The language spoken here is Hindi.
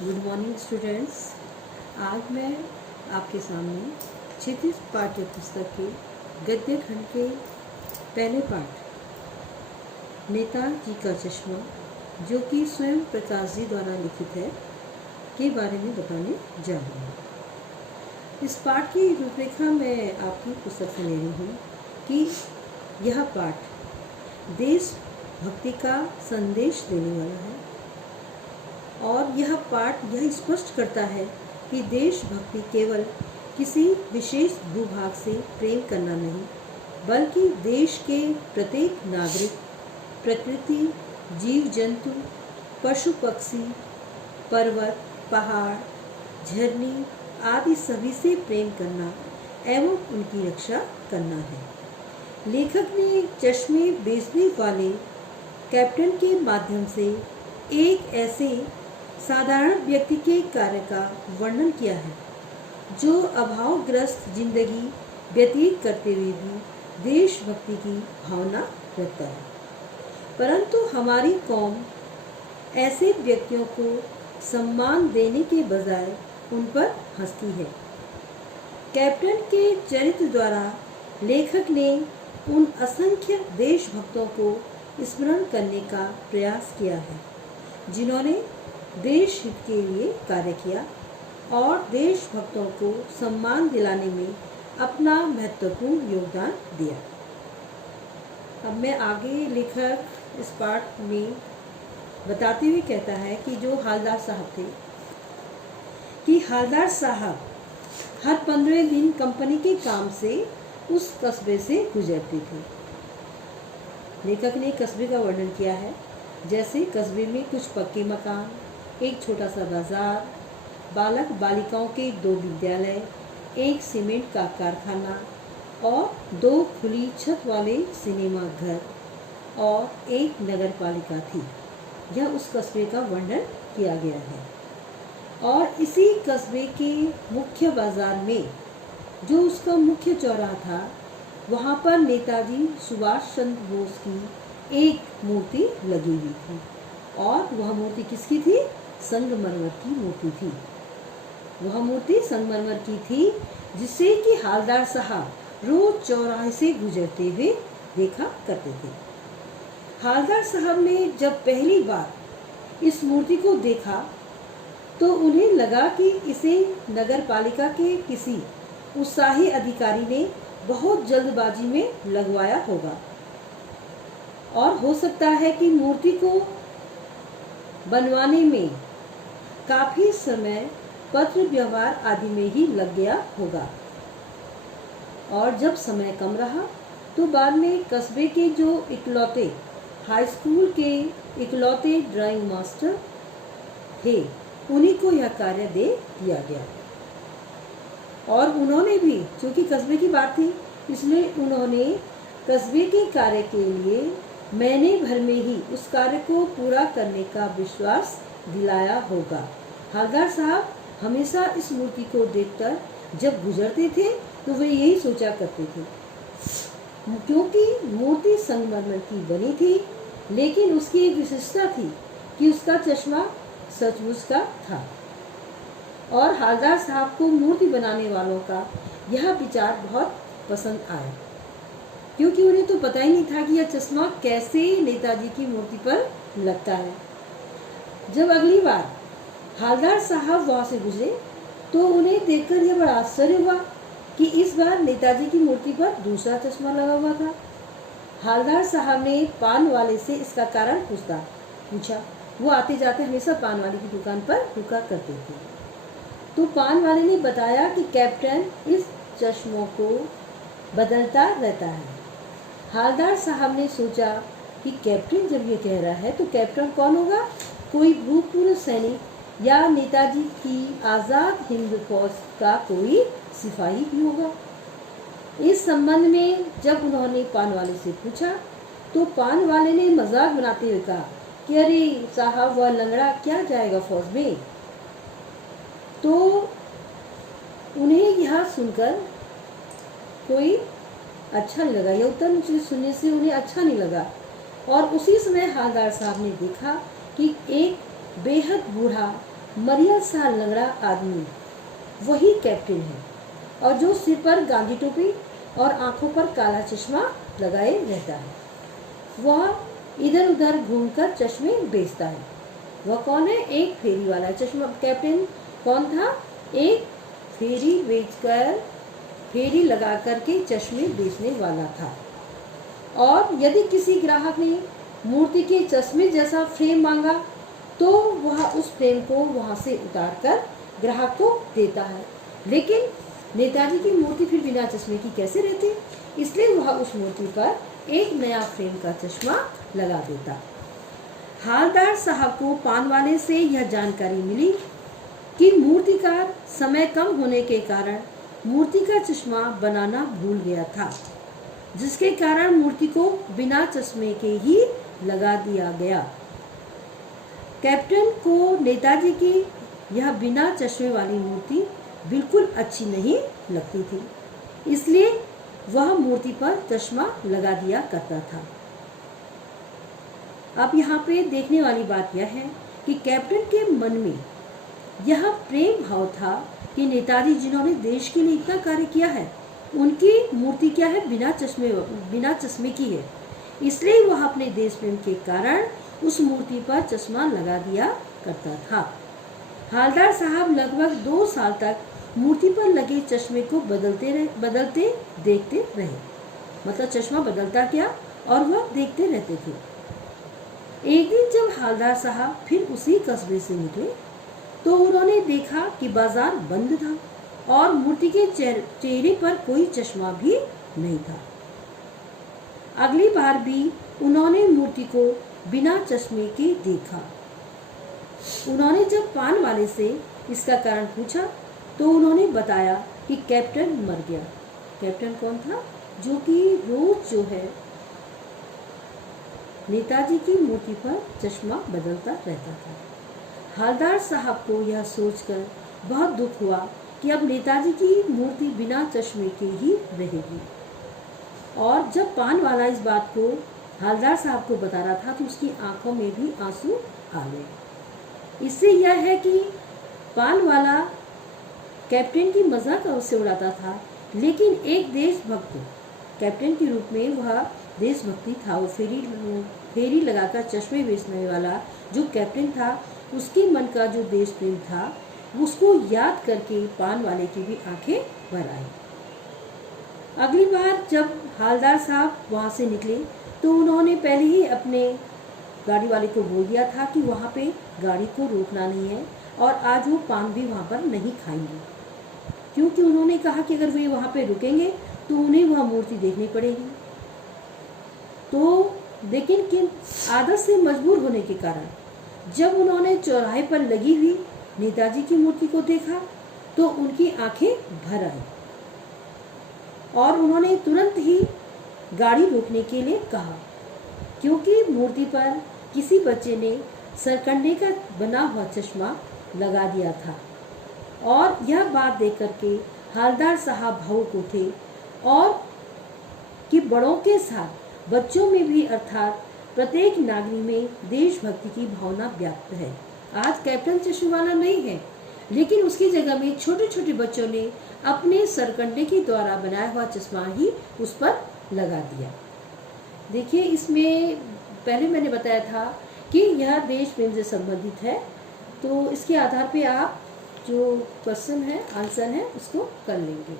Good morning students. आज मैं आपके सामने क्षितिज पाठ्य पुस्तक के गद्य खंड के पहले पाठ नेताजी का चश्मा, जो कि स्वयं प्रकाश जी द्वारा लिखित है, के बारे में बताने जा रही हूँ। इस पाठ की रूपरेखा मैं आपकी पुस्तक से ले रही हूँ कि यह पाठ देशभक्ति का संदेश देने वाला है और यह पाठ यह स्पष्ट करता है कि देशभक्ति केवल किसी विशेष भूभाग से प्रेम करना नहीं, बल्कि देश के प्रत्येक नागरिक, प्रकृति, जीव जंतु, पशु पक्षी, पर्वत, पहाड़, झरने आदि सभी से प्रेम करना एवं उनकी रक्षा करना है। लेखक ने चश्मे बेचने वाले कैप्टन के माध्यम से एक ऐसे साधारण व्यक्ति के कार्य का वर्णन किया है जो अभावग्रस्त जिंदगी व्यतीत करते हुए भी देशभक्ति की भावना रखता है, परंतु हमारी कौम ऐसे व्यक्तियों को सम्मान देने के बजाय उन पर हंसती है। कैप्टन के चरित्र द्वारा लेखक ने उन असंख्य देशभक्तों को स्मरण करने का प्रयास किया है जिन्होंने देश हित के लिए कार्य किया और देशभक्तों को सम्मान दिलाने में अपना महत्वपूर्ण योगदान दिया। अब मैं आगे लेखक इस पाठ में बताते हुए कहता है कि जो हालदार साहब थे कि हालदार साहब हर 15 दिन कंपनी के काम से उस कस्बे से गुजरते थे। लेखक ने कस्बे का वर्णन किया है, जैसे कस्बे में कुछ पक्के मकान, एक छोटा सा बाजार, बालक बालिकाओं के 2 विद्यालय, एक सीमेंट का कारखाना और 2 खुली छत वाले सिनेमा घर और एक नगर पालिका थी। यह उस कस्बे का वर्णन किया गया है। और इसी कस्बे के मुख्य बाजार में जो उसका मुख्य चौराहा था, वहाँ पर नेताजी सुभाष चंद्र बोस की एक मूर्ति लगी हुई थी और वह मूर्ति किसकी थी? संगमरमर की मूर्ति थी। वह मूर्ति संगमरमर की थी जिसे कि हालदार साहब रोज चौराहे से गुजरते हुए देखा करते थे। हालदार साहब ने जब पहली बार इस मूर्ति को देखा तो उन्हें लगा कि इसे नगर पालिका के किसी उत्साही अधिकारी ने बहुत जल्दबाजी में लगवाया होगा और हो सकता है कि मूर्ति को बनवाने में काफी समय पत्र व्यवहार आदि में ही लग गया होगा। और जब समय कम रहा तो बाद में कस्बे के जो इकलौते हाई स्कूल के इकलौते ड्राइंग मास्टर थे, उन्हीं को यह कार्य दे दिया गया और उन्होंने भी, क्योंकि कस्बे की बात थी, इसलिए उन्होंने कस्बे के कार्य के लिए महीने भर में ही उस कार्य को पूरा करने का विश्वास दिलाया होगा। हालदार साहब हमेशा इस मूर्ति को देखकर जब गुजरते थे तो वे यही सोचा करते थे, क्योंकि मूर्ति संगमरमर की बनी थी, लेकिन उसकी एक विशेषता थी कि उसका चश्मा सचमुच का था। और हालदार साहब को मूर्ति बनाने वालों का यह विचार बहुत पसंद आया, क्योंकि उन्हें तो पता ही नहीं था कि यह चश्मा कैसे नेताजी की मूर्ति पर लगता है। जब अगली बार हालदार साहब वहाँ से गुजरे तो उन्हें देखकर यह बड़ा आश्चर्य हुआ कि इस बार नेताजी की मूर्ति पर दूसरा चश्मा लगा हुआ था। हालदार साहब ने पान वाले से इसका कारण पूछा। वो आते जाते हमेशा पान वाले की दुकान पर रुका करते थे। तो पान वाले ने बताया कि कैप्टन इस चश्मों को बदलता रहता है। हालदार साहब ने सोचा कि कैप्टन जब ये कह रहा है तो कैप्टन कौन होगा? कोई भूतपूर्व सैनिक या नेताजी की आज़ाद हिंद फौज का कोई सिपाही भी होगा। इस संबंध में जब उन्होंने पान वाले से पूछा तो पान वाले ने मजाक बनाते हुए कहा कि अरे साहब, वह लंगड़ा क्या जाएगा फौज में। तो उन्हें यह सुनकर कोई अच्छा नहीं लगा, यह उत्तर सुनने से उन्हें अच्छा नहीं लगा। और उसी समय हालदार साहब ने देखा कि एक बेहद बूढ़ा मरिया सा लंगड़ा आदमी वही कैप्टन है, और जो सिर पर गांधी टोपी और आंखों पर काला चश्मा लगाए रहता है। वह इधर उधर घूमकर चश्मे बेचता है। वह कौन है? एक फेरी वाला। चश्मा कैप्टन कौन था? एक फेरी बेचकर, फेरी लगा करके चश्मे बेचने वाला था। और यदि किसी ग्राहक ने मूर्ति के चश्मे जैसा फ्रेम मांगा तो वह उस फ्रेम को वहां से उतार कर ग्राहक को देता है। लेकिन नेताजी की मूर्ति फिर बिना चश्मे की कैसे रहती, इसलिए वह उस मूर्ति पर एक नया फ्रेम का चश्मा लगा देता। हालदार साहब को पान वाले से यह जानकारी मिली कि मूर्तिकार समय कम होने के कारण मूर्ति का चश्मा बनाना भूल गया था, जिसके कारण मूर्ति को बिना चश्मे के ही लगा दिया गया। कैप्टन को नेताजी की यह बिना चश्मे वाली मूर्ति बिल्कुल अच्छी नहीं लगती थी, इसलिए वह मूर्ति पर चश्मा लगा दिया करता था। अब यहाँ पे देखने वाली बात यह है कि कैप्टन के मन में यह प्रेम भाव था कि नेताजी जिन्होंने देश के लिए इतना कार्य किया है, उनकी मूर्ति क्या है? बिना चश्मे की है। इसलिए वह अपने देश प्रेम के कारण उस मूर्ति पर चश्मा लगा दिया करता था। हालदार साहब लगभग 2 साल तक मूर्ति पर लगे चश्मे को बदलते देखते रहे। मतलब चश्मा बदलता क्या और वह देखते रहते थे। एक दिन जब हालदार साहब फिर उसी कस्बे से निकले तो उन्होंने देखा कि बाजार बंद था और मूर्ति के चेहरे पर कोई चश्मा भी नहीं था। अगली बार भी उन्होंने मूर्ति को बिना चश्मे के देखा। उन्होंने जब पान वाले से इसका कारण पूछा तो उन्होंने बताया कि कैप्टन मर गया। कैप्टन कौन था? जो कि रोज जो है नेताजी की मूर्ति पर चश्मा बदलता रहता था। हालदार साहब को यह सोचकर बहुत दुख हुआ कि अब नेताजी की मूर्ति बिना चश्मे के ही रहेगी। और जब पान वाला इस बात को हालदार साहब को बता रहा था तो उसकी आंखों में भी आंसू आ गए। इससे यह है कि पान वाला कैप्टन की मजाक उससे उड़ाता था, लेकिन एक देशभक्त कैप्टन के रूप में वह देशभक्ति था। वो फेरी लगाकर चश्मे बेचने वाला जो कैप्टन था, उसके मन का जो देश प्रेम था, उसको याद करके पान वाले की भी आंखें भर आई। अगली बार जब हालदार साहब वहाँ से निकले तो उन्होंने पहले ही अपने गाड़ी वाले को बोल दिया था कि वहाँ पे गाड़ी को रोकना नहीं है और आज वो पान भी वहाँ पर नहीं खाएंगे, क्योंकि उन्होंने कहा कि अगर वे वहाँ पे रुकेंगे तो उन्हें वह मूर्ति देखनी पड़ेगी। तो लेकिन आदत से मजबूर होने के कारण जब उन्होंने चौराहे पर लगी हुई नेताजी की मूर्ति को देखा तो उनकी आंखें भर आई और उन्होंने तुरंत ही गाड़ी रोकने के लिए कहा, क्योंकि मूर्ति पर किसी बच्चे ने सरकंडे का बना हुआ चश्मा लगा दिया था। और यह बात देख करके हालदार साहब भावुक उठे और कि बड़ों के साथ बच्चों में भी अर्थात प्रत्येक नागरिक में देशभक्ति की भावना व्याप्त है। आज कैप्टन चश्मे वाला नहीं है, लेकिन उसकी जगह में छोटे छोटे बच्चों ने अपने सरकंडे के द्वारा बनाया हुआ चश्मा ही उस पर लगा दिया। देखिए, इसमें पहले मैंने बताया था कि यह देश प्रेम से संबंधित है, तो इसके आधार पे आप जो क्वेश्चन है, आंसर है, उसको कर लेंगे।